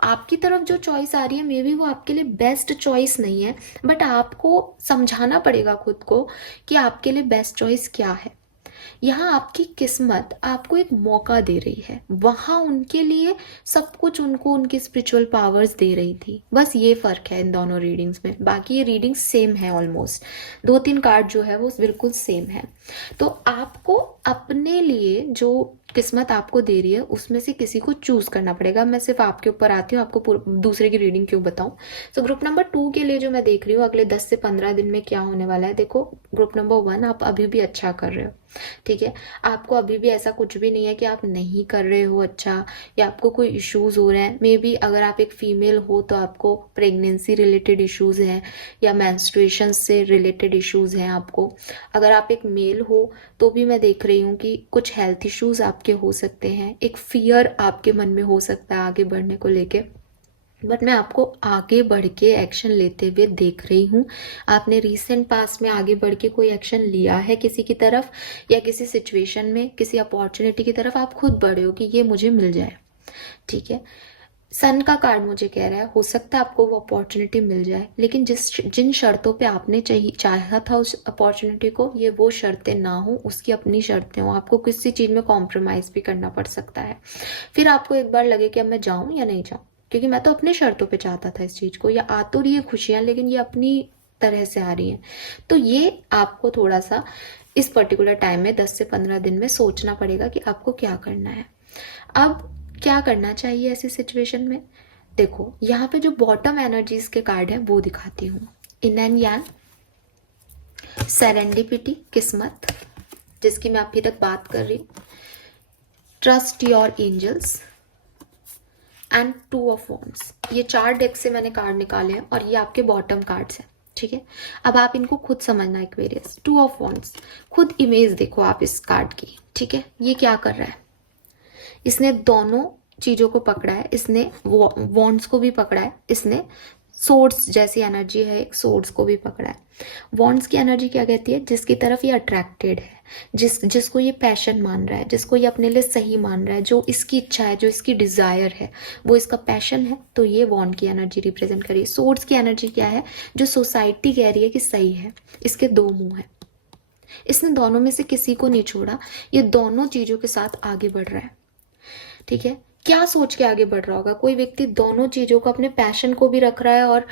आपकी तरफ जो चॉइस आ रही है मे बी वो आपके लिए बेस्ट चॉइस नहीं है, बट आपको समझाना पड़ेगा खुद को कि आपके लिए बेस्ट चॉइस क्या है। यहाँ आपकी किस्मत आपको एक मौका दे रही है, वहाँ उनके लिए सब कुछ उनको उनकी स्पिरिचुअल पावर्स दे रही थी। बस ये फ़र्क है इन दोनों रीडिंग्स में, बाकी ये रीडिंग्स सेम है ऑलमोस्ट। 2-3 कार्ड जो है वो बिल्कुल सेम है। तो आपको अपने लिए जो किस्मत आपको दे रही है उसमें से किसी को चूज करना पड़ेगा। मैं सिर्फ आपके ऊपर आती हूँ, आपको दूसरे की रीडिंग क्यों बताऊं। तो ग्रुप नंबर 2 के लिए जो मैं देख रही हूँ अगले 10 से 15 दिन में क्या होने वाला है। देखो, ग्रुप नंबर 1 आप अभी भी अच्छा कर रहे हो, ठीक है, आपको अभी भी ऐसा कुछ भी नहीं है कि आप नहीं कर रहे हो अच्छा या आपको कोई इश्यूज हो रहे हैं। मे बी अगर आप एक फीमेल हो तो आपको प्रेगनेंसी रिलेटेड इश्यूज हैं या मेंस्ट्रुएशन से रिलेटेड इश्यूज हैं आपको। अगर आप एक मेल हो तो भी मैं देख रही हूँ कि कुछ हेल्थ इश्यूज आपके हो सकते हैं, एक फियर आपके मन में हो सकता है आगे बढ़ने को लेके, बट मैं आपको आगे बढ़ के एक्शन लेते हुए देख रही हूँ। आपने रिसेंट पास्ट में आगे बढ़ के कोई एक्शन लिया है किसी की तरफ या किसी सिचुएशन में किसी अपॉर्चुनिटी की तरफ आप खुद बढ़े हो कि ये मुझे मिल जाए। ठीक है, सन का कार्ड मुझे कह रहा है हो सकता है आपको वो अपॉर्चुनिटी मिल जाए, लेकिन जिन शर्तों पे आपने चाहा था उस अपॉर्चुनिटी को, ये वो शर्तें ना हो, उसकी अपनी शर्तें हो। आपको किसी चीज़ में कॉम्प्रोमाइज़ भी करना पड़ सकता है। फिर आपको एक बार लगे कि अब मैं जाऊँ या नहीं जाऊँ, क्योंकि मैं तो अपने शर्तों पे चाहता था इस चीज़ को, या आ तो रही है खुशियाँ लेकिन ये अपनी तरह से आ रही हैं। तो ये आपको थोड़ा सा इस पर्टिकुलर टाइम में 10 से 15 दिन में सोचना पड़ेगा कि आपको क्या करना है। अब क्या करना चाहिए ऐसी सिचुएशन में। देखो, यहाँ पे जो बॉटम एनर्जीज के कार्ड है वो दिखाती हूँ। इन एंड यांग, सेरेंडिपिटी किस्मत जिसकी मैं अभी तक बात कर रही हूँ, trust your angels and 2 of wands. ये 4 डेक से मैंने कार्ड निकाले हैं और ये आपके बॉटम कार्ड्स हैं। ठीक है, अब आप इनको खुद समझना एक्वेरियस। 2 ऑफ वॉन्ड्स, खुद इमेज देखो आप इस कार्ड की। ठीक है, ये क्या कर रहा है, इसने दोनों चीजों को पकड़ा है, इसने वॉन्ड्स को भी पकड़ा है, इसने सोर्ड्स जैसी एनर्जी है एक सोर्ड्स को भी पकड़ा है। वॉन्ड्स की एनर्जी क्या कहती है, जिसकी तरफ ये अट्रैक्टेड है, जिसको ये पैशन मान रहा है, जिसको ये अपने लिए सही मान रहा है, जो इसकी इच्छा है, जो इसकी डिजायर है, वो इसका पैशन है, तो ये वॉन्ड की एनर्जी रिप्रेजेंट कर रही है। सोर्ड्स की एनर्जी क्या है, जो सोसाइटी कह रही है कि सही है, इसके 2 मुंह है। इसने दोनों में से किसी को नहीं छोड़ा, ये दोनों चीज़ों के साथ आगे बढ़ रहा है। ठीक है, क्या सोच के आगे बढ़ रहा होगा? कोई व्यक्ति दोनों चीज़ों को, अपने पैशन को भी रख रहा है और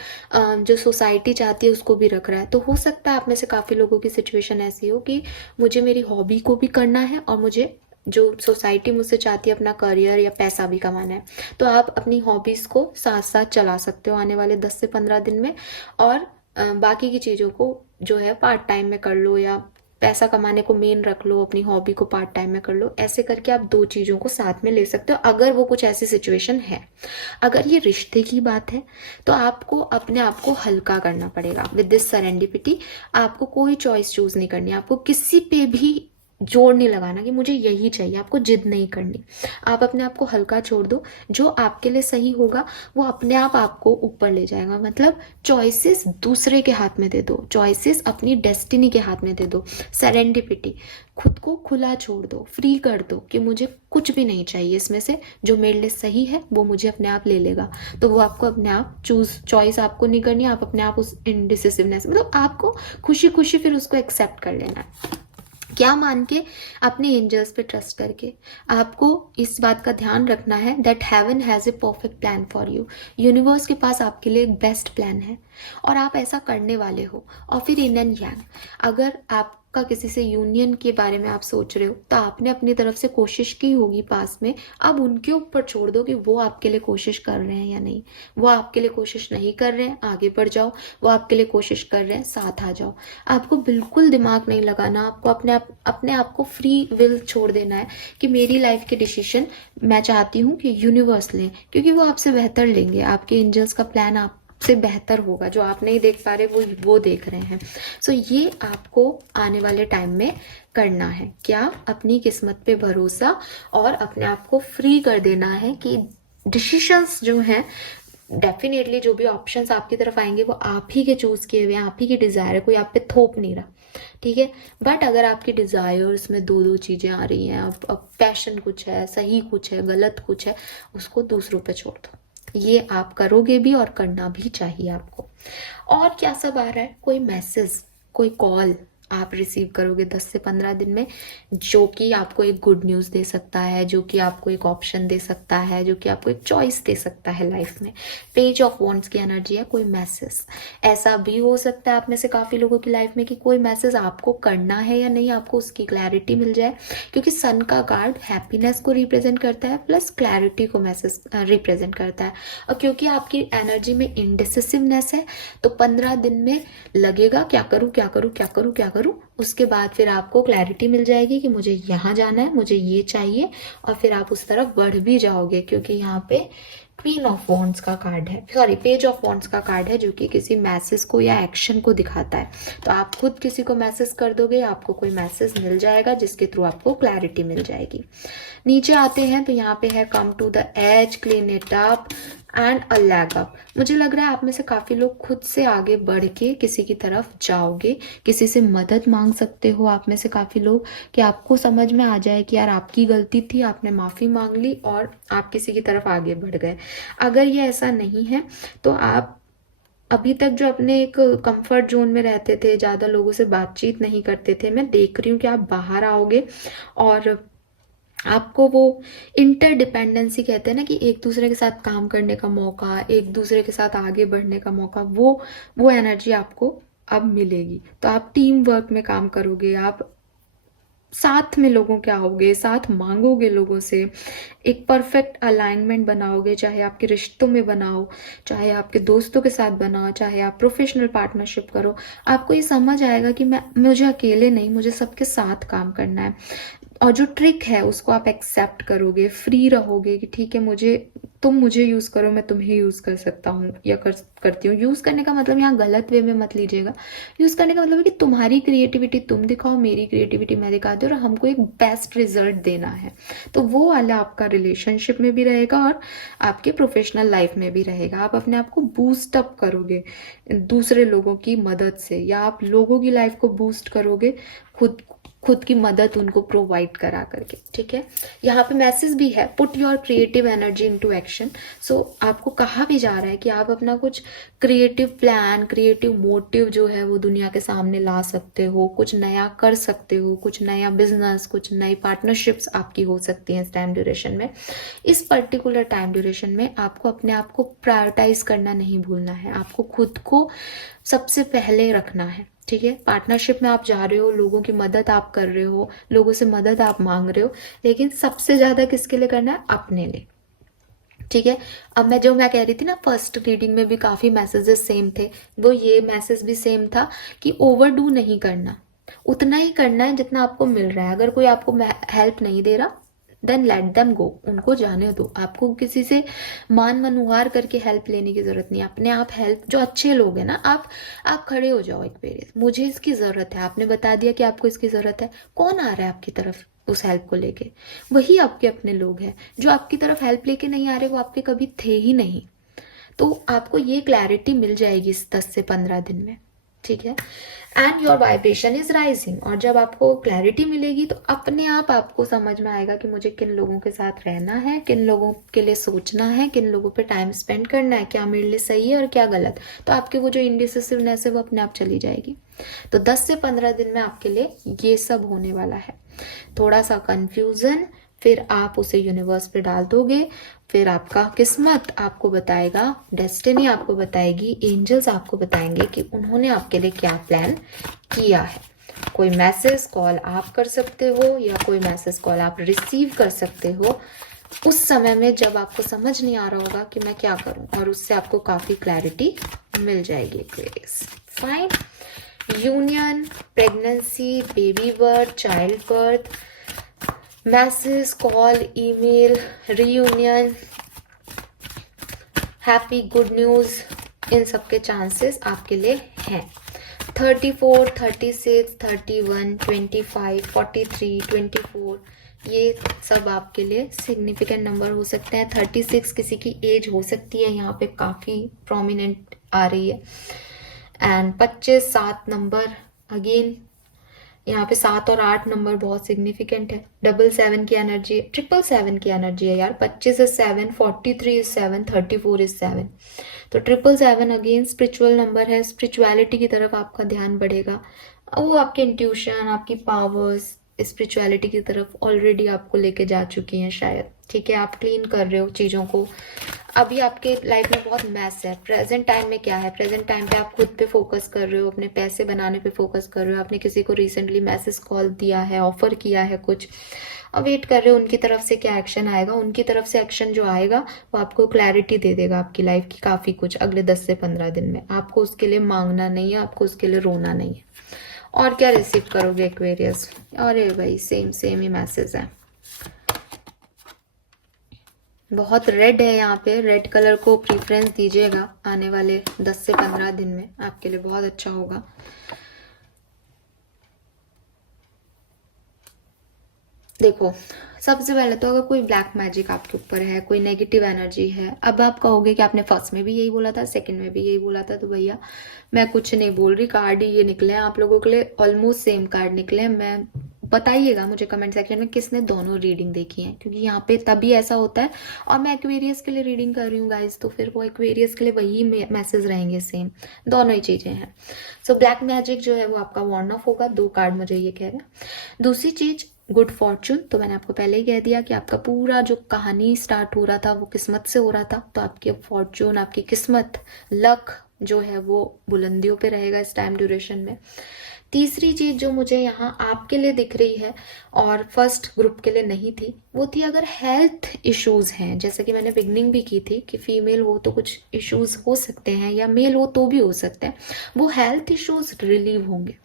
जो सोसाइटी चाहती है उसको भी रख रहा है। तो हो सकता है आप में से काफ़ी लोगों की सिचुएशन ऐसी हो कि मुझे मेरी हॉबी को भी करना है और मुझे जो सोसाइटी मुझसे चाहती है अपना करियर या पैसा भी कमाना है। तो आप अपनी हॉबीज़ को साथ साथ चला सकते हो आने वाले 10 से 15 दिन में, और बाकी की चीज़ों को जो है पार्ट टाइम में कर लो, या पैसा कमाने को मेन रख लो, अपनी हॉबी को पार्ट टाइम में कर लो। ऐसे करके आप दो चीज़ों को साथ में ले सकते हो, अगर वो कुछ ऐसी सिचुएशन है। अगर ये रिश्ते की बात है तो आपको अपने आप को हल्का करना पड़ेगा विद दिस सेरेंडिपिटी। आपको कोई चॉइस चूज नहीं करनी, आपको किसी पे भी जोर नहीं लगाना कि मुझे यही चाहिए, आपको जिद नहीं करनी। आप अपने आप को हल्का छोड़ दो, जो आपके लिए सही होगा वो अपने आप आपको ऊपर ले जाएगा। मतलब चॉइसेस दूसरे के हाथ में दे दो, चॉइसेस अपनी डेस्टिनी के हाथ में दे दो। सेरेंडिपिटी, खुद को खुला छोड़ दो, फ्री कर दो कि मुझे कुछ भी नहीं चाहिए इसमें से, जो मेरे लिए सही है वो मुझे अपने आप ले लेगा। तो वो आपको अपने आप चॉइस आपको नहीं करनी, आप अपने आप उस इनडिसिसिवनेस, मतलब आपको खुशी खुशी फिर उसको एक्सेप्ट कर लेना है। क्या मान के? अपने एंजल्स पे ट्रस्ट करके। आपको इस बात का ध्यान रखना है that heaven has a perfect plan for you. Universe के पास आपके लिए एक बेस्ट प्लान है और आप ऐसा करने वाले हो। और फिर इन एंड यांग, अगर आपका किसी से यूनियन के बारे में आप सोच रहे हो तो आपने अपनी तरफ से कोशिश की होगी पास में, अब उनके ऊपर छोड़ दो कि वो आपके लिए कोशिश कर रहे हैं या नहीं। वो आपके लिए कोशिश नहीं कर रहे हैं, आगे बढ़ जाओ। वो आपके लिए कोशिश कर रहे हैं, साथ आ जाओ। आपको बिल्कुल दिमाग नहीं लगाना, आपको अपने आप को फ्री विल छोड़ देना है कि मेरी लाइफ के डिसीजन मैं चाहती हूँ कि यूनिवर्स लें, क्योंकि वो आपसे बेहतर लेंगे। आपके एंजल्स का प्लान आपसे बेहतर होगा, जो आप नहीं देख पा रहे वो देख रहे हैं। सो ये आपको आने वाले टाइम में करना है। क्या? अपनी किस्मत पे भरोसा और अपने आप को फ्री कर देना है कि डिसीजंस जो हैं, डेफिनेटली जो भी ऑप्शंस आपकी तरफ आएंगे वो आप ही के चूज किए हुए हैं, आप ही के डिजायर है, कोई आप पे थोप नहीं रहा। ठीक है, बट अगर आपकी डिजायर्स में दो दो चीजें आ रही हैं, अब पैशन कुछ है, सही कुछ है, गलत कुछ है, उसको दूसरों पे छोड़ दो। ये आप करोगे भी और करना भी चाहिए आपको। और क्या सब आ रहा है? कोई मैसेज, कोई कॉल आप रिसीव करोगे 10 से 15 दिन में, जो कि आपको एक गुड न्यूज़ दे सकता है, जो कि आपको एक ऑप्शन दे सकता है, जो कि आपको एक चॉइस दे सकता है लाइफ में। पेज ऑफ वॉन्ड्स की एनर्जी है, कोई मैसेज। ऐसा भी हो सकता है आप में से काफ़ी लोगों की लाइफ में कि कोई मैसेज आपको करना है या नहीं, आपको उसकी क्लैरिटी मिल जाए, क्योंकि सन का कार्ड हैप्पीनेस को रिप्रेजेंट करता है प्लस क्लैरिटी को मैसेज रिप्रेजेंट करता है। और क्योंकि आपकी एनर्जी में इनडिसिसिवनेस है तो 15 दिन में लगेगा क्या करूँ क्या करूँ क्या करूँ क्या करूँ, उसके बाद फिर आपको क्लैरिटी मिल जाएगी कि मुझे यहाँ जाना है, मुझे ये चाहिए, और फिर आप उस तरफ बढ़ भी जाओगे। क्योंकि यहाँ पे क्वीन ऑफ वॉन्ड्स का कार्ड है, सॉरी पेज ऑफ वॉन्ड्स का कार्ड है, जो कि किसी मैसेज को या एक्शन को दिखाता है। तो आप खुद किसी को मैसेज कर दोगे, आपको कोई मैसेज मिल जाएगा जिसके थ्रू आपको क्लैरिटी मिल जाएगी। नीचे आते हैं तो यहाँ पे है come to the edge, clean it up and a leg up. मुझे लग रहा है आप में से काफ़ी लोग खुद से आगे बढ़ के किसी की तरफ जाओगे, किसी से मदद मांग सकते हो आप में से काफ़ी लोग, कि आपको समझ में आ जाए कि यार आपकी गलती थी, आपने माफ़ी मांग ली और आप किसी की तरफ आगे बढ़ गए। अगर ये ऐसा नहीं है तो आप अभी तक जो अपने एक कंफर्ट जोन में रहते थे, ज़्यादा लोगों से बातचीत नहीं करते थे, मैं देख रही हूँ कि आप बाहर आओगे और आपको वो इंटरडिपेंडेंसी कहते हैं ना, कि एक दूसरे के साथ काम करने का मौका, एक दूसरे के साथ आगे बढ़ने का मौका, वो एनर्जी आपको अब मिलेगी। तो आप टीम वर्क में काम करोगे, आप साथ में लोगों के आओगे, साथ मांगोगे लोगों से, एक परफेक्ट अलाइनमेंट बनाओगे, चाहे आपके रिश्तों में बनाओ, चाहे आपके दोस्तों के साथ बनाओ, चाहे आप प्रोफेशनल पार्टनरशिप करो। आपको ये समझ आएगा कि मुझे अकेले नहीं, मुझे सबके साथ काम करना है। और जो ट्रिक है उसको आप एक्सेप्ट करोगे, फ्री रहोगे कि ठीक है, तुम मुझे यूज़ करो, मैं तुम्हें यूज़ कर सकता हूँ या करती हूँ। यूज़ करने का मतलब यहाँ गलत वे में मत लीजिएगा। यूज़ करने का मतलब है कि तुम्हारी क्रिएटिविटी तुम दिखाओ, मेरी क्रिएटिविटी मैं दिखाती हूँ, और हमको एक बेस्ट रिजल्ट देना है। तो वो वाला आपका रिलेशनशिप में भी रहेगा और आपके प्रोफेशनल लाइफ में भी रहेगा। आप अपने आप को बूस्ट अप करोगे दूसरे लोगों की मदद से, या आप लोगों की लाइफ को बूस्ट करोगे खुद खुद की मदद उनको प्रोवाइड करा करके, ठीक है। यहाँ पे मैसेज भी है, put your creative energy into action. So आपको कहा भी जा रहा है कि आप अपना कुछ क्रिएटिव प्लान, क्रिएटिव मोटिव जो है वो दुनिया के सामने ला सकते हो, कुछ नया कर सकते हो, कुछ नया बिजनेस, कुछ नई पार्टनरशिप्स आपकी हो सकती हैं इस टाइम ड्यूरेशन में। इस पर्टिकुलर टाइम ड्यूरेशन में आपको अपने आप को प्रायोरिटाइज करना नहीं भूलना है, आपको खुद को सबसे पहले रखना है, ठीक है। पार्टनरशिप में आप जा रहे हो, लोगों की मदद आप कर रहे हो, लोगों से मदद आप मांग रहे हो, लेकिन सबसे ज्यादा किसके लिए करना है? अपने लिए, ठीक है। अब मैं कह रही थी ना, फर्स्ट रीडिंग में भी काफी मैसेजेस सेम थे, वो ये मैसेज भी सेम था कि ओवरडू नहीं करना, उतना ही करना है जितना आपको मिल रहा है। अगर कोई आपको हेल्प नहीं दे रहा, देन लेट देम गो, उनको जाने दो। आपको किसी से मान मनुहार करके हेल्प लेने की जरूरत नहीं है, अपने आप हेल्प, जो अच्छे लोग हैं ना, आप खड़े हो जाओ एक बार, मुझे इसकी जरूरत है, आपने बता दिया कि आपको इसकी जरूरत है, कौन आ रहा है आपकी तरफ उस हेल्प को लेके? वही आपके अपने लोग हैं। जो आपकी तरफ हेल्प लेके नहीं आ रहे वो आपके कभी थे ही नहीं। तो आपको ये क्लैरिटी मिल जाएगी इस 10 से 15 दिन में, ठीक है। And your vibration is rising, और जब आपको क्लैरिटी मिलेगी तो अपने आप आपको समझ में आएगा कि मुझे किन लोगों के साथ रहना है, किन लोगों के लिए सोचना है, किन लोगों पे टाइम स्पेंड करना है, क्या मेरे लिए सही है और क्या गलत। तो आपके वो जो इंडिसिसिवनेस है वो अपने आप चली जाएगी। तो 10 से 15 दिन में आपके लिए ये सब होने वाला है। थोड़ा सा कंफ्यूजन, फिर आप उसे यूनिवर्स पे डाल दोगे, फिर आपका किस्मत आपको बताएगा, डेस्टिनी आपको बताएगी, एंजल्स आपको बताएंगे कि उन्होंने आपके लिए क्या प्लान किया है। कोई मैसेज कॉल आप कर सकते हो या कोई मैसेज कॉल आप रिसीव कर सकते हो उस समय में जब आपको समझ नहीं आ रहा होगा कि मैं क्या करूं, और उससे आपको काफी क्लैरिटी मिल जाएगी। Aquarius, fine. Union, pregnancy, baby birth, child birth, message call, email, reunion, happy good news, इन सब के चांसेस आपके लिए हैं। 34, 36, 31, 25, 43, 24, ये सब आपके लिए सिग्निफिकेंट नंबर हो सकते हैं। 36 किसी की एज हो सकती है, यहाँ पे काफी प्रोमिनेंट आ रही है। एंड 25, 7 नंबर, अगेन यहाँ पे 7 और 8 नंबर बहुत सिग्निफिकेंट है। 777 की एनर्जी है, 777 की एनर्जी है यार। 25 इज 7, 43 इज 7, 34 इज 7। तो 777 अगेन स्पिरिचुअल नंबर है, स्पिरिचुअलिटी की तरफ आपका ध्यान बढ़ेगा। वो आपके इंट्यूशन, आपकी पावर्स स्पिरिचुअलिटी की तरफ ऑलरेडी आपको लेके जा चुकी हैं शायद, ठीक है। आप क्लीन कर रहे हो चीज़ों को। अभी आपके लाइफ में बहुत मैस है। प्रेजेंट टाइम में क्या है? प्रेजेंट टाइम पे आप खुद पे फोकस कर रहे हो, अपने पैसे बनाने पे फोकस कर रहे हो। आपने किसी को रिसेंटली मैसेज कॉल दिया है, ऑफर किया है कुछ, अब वेट कर रहे हो उनकी तरफ से क्या एक्शन आएगा। उनकी तरफ से एक्शन जो आएगा वो आपको क्लैरिटी दे देगा आपकी लाइफ की काफ़ी कुछ अगले 10 से 15 दिन में। आपको उसके लिए मांगना नहीं है, आपको उसके लिए रोना नहीं है। और क्या रिसीव करोगे एक्वेरियस? अरे भाई सेम ही मैसेज है। बहुत रेड है यहाँ पे, रेड कलर को प्रीफरेंस दीजिएगा। आने वाले 10 से 15 दिन में आपके लिए बहुत अच्छा होगा। देखो, सबसे पहले तो अगर कोई ब्लैक मैजिक आपके ऊपर है, कोई नेगेटिव एनर्जी है, अब आप कहोगे कि आपने फर्स्ट में भी यही बोला था, सेकंड में भी यही बोला था, तो भैया मैं कुछ नहीं बोल रही, कार्ड ही ये निकले हैं आप लोगों के लिए, ऑलमोस्ट सेम कार्ड निकले हैं। मैं बताइएगा मुझे कमेंट सेक्शन में किसने दोनों रीडिंग देखी है, क्योंकि यहाँ पे तभी ऐसा होता है। और मैं एक्वेरियस के लिए रीडिंग कर रही हूँ गाइज, तो फिर वो एक्वेरियस के लिए वही मैसेज रहेंगे सेम, दोनों ही चीजें हैं। सो ब्लैक मैजिक जो है वो आपका वॉर्न ऑफ होगा, 2 कार्ड मुझे ये कह रहे हैं। दूसरी चीज गुड फॉर्चून, तो मैंने आपको पहले ही कह दिया कि आपका पूरा जो कहानी स्टार्ट हो रहा था वो किस्मत से हो रहा था, तो आपकी फॉर्चून, आपकी किस्मत, लक जो है वो बुलंदियों पे रहेगा इस टाइम ड्यूरेशन में। तीसरी चीज जो मुझे यहाँ आपके लिए दिख रही है और फर्स्ट ग्रुप के लिए नहीं थी, वो थी अगर हेल्थ इश्यूज हैं, जैसे कि मैंने बिगनिंग भी की थी कि फीमेल हो तो कुछ इश्यूज हो सकते हैं, या मेल हो तो भी हो सकते हैं, वो हेल्थ इश्यूज रिलीव होंगे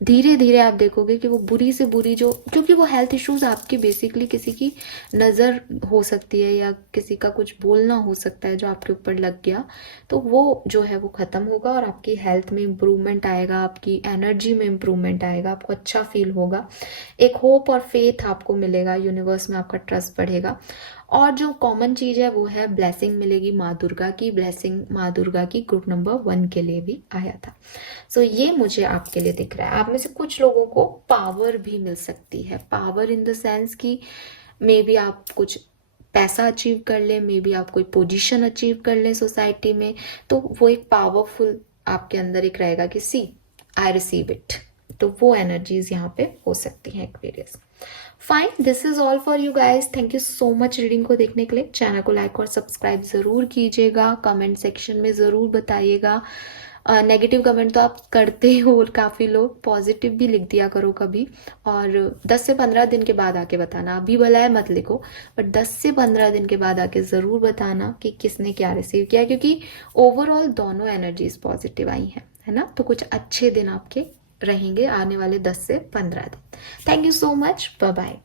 धीरे धीरे। आप देखोगे कि वो बुरी से बुरी जो, क्योंकि वो हेल्थ इश्यूज आपकी बेसिकली किसी की नज़र हो सकती है या किसी का कुछ बोलना हो सकता है जो आपके ऊपर लग गया, तो वो जो है वो ख़त्म होगा और आपकी हेल्थ में इम्प्रूवमेंट आएगा, आपकी एनर्जी में इम्प्रूवमेंट आएगा, आपको अच्छा फील होगा, एक होप और फेथ आपको मिलेगा, यूनिवर्स में आपका ट्रस्ट बढ़ेगा। और जो कॉमन चीज़ है वो है ब्लेसिंग मिलेगी माँ दुर्गा की, ब्लेसिंग माँ दुर्गा की ग्रुप नंबर 1 के लिए भी आया था। सो ये मुझे आपके लिए दिख रहा है। आप में से कुछ लोगों को पावर भी मिल सकती है, पावर इन द सेंस कि मे बी आप कुछ पैसा अचीव कर ले, मे बी आप कोई पोजीशन अचीव कर ले सोसाइटी में, तो वो एक पावरफुल आपके अंदर एक रहेगा कि सी आई रिसीव इट। तो वो एनर्जीज यहाँ पे हो सकती हैं Aquarius. Fine, this is all for you guys. Thank you so much reading को देखने के लिए। चैनल को लाइक और सब्सक्राइब जरूर कीजिएगा, कमेंट सेक्शन में ज़रूर बताइएगा। नेगेटिव कमेंट तो आप करते हो और काफ़ी लोग, पॉजिटिव भी लिख दिया करो कभी। और 10 से 15 दिन के बाद आके बताना, अभी भला है मत लिखो, बट 10 से 15 दिन के बाद आके ज़रूर बताना कि किसने क्या रिसीव किया, क्योंकि ओवरऑल दोनों एनर्जीज पॉजिटिव आई हैं, है ना। तो कुछ अच्छे दिन आपके रहेंगे आने वाले 10 से 15 दिन। Thank you so much, bye bye.